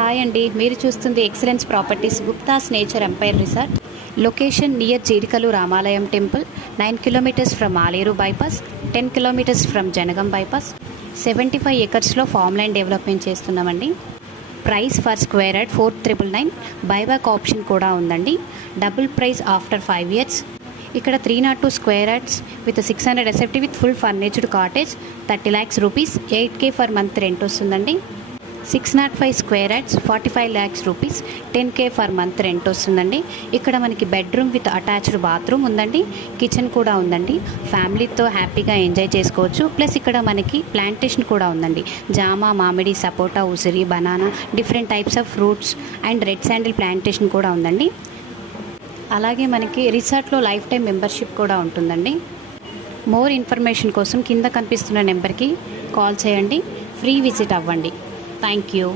Hi అండి, మీరు చూస్తుంది excellence properties Guptas nature empire resort. Location near Jeedikal Ramalayam temple, 9 kilometers from Aler bypass, 10 kilometers from Janagam bypass. 75 acresలో farm land development చేస్తున్నామండి. Price for square yard 4,999. Buyback option కూడా ఉందండి. Double price after 5 years. ఇక్కడ 302 square yards with 600 SFT with full furnitured cottage, 30 lakhs rupees, 8K for month rent వస్తుందండి. 605 square yards, 45 lakhs rupees, 10K for month rent వస్తుందండి. ఇక్కడ మనకి bedroom with attached bathroom ఉందండి, kitchen కూడా ఉందండి. ఫ్యామిలీతో హ్యాపీగా ఎంజాయ్ చేసుకోవచ్చు. ప్లస్ ఇక్కడ మనకి ప్లాంటేషన్ కూడా ఉందండి. జామ, మామిడి, సపోటా, ఉసిరి, banana, different types of fruits and red sandal plantation కూడా ఉందండి. అలాగే మనకి రిసార్ట్లో లైఫ్ టైం మెంబర్షిప్ కూడా ఉంటుందండి. మోర్ ఇన్ఫర్మేషన్ కోసం కింద కనిపిస్తున్న నెంబర్కి కాల్ చేయండి, ఫ్రీ విజిట్ అవ్వండి. Thank you.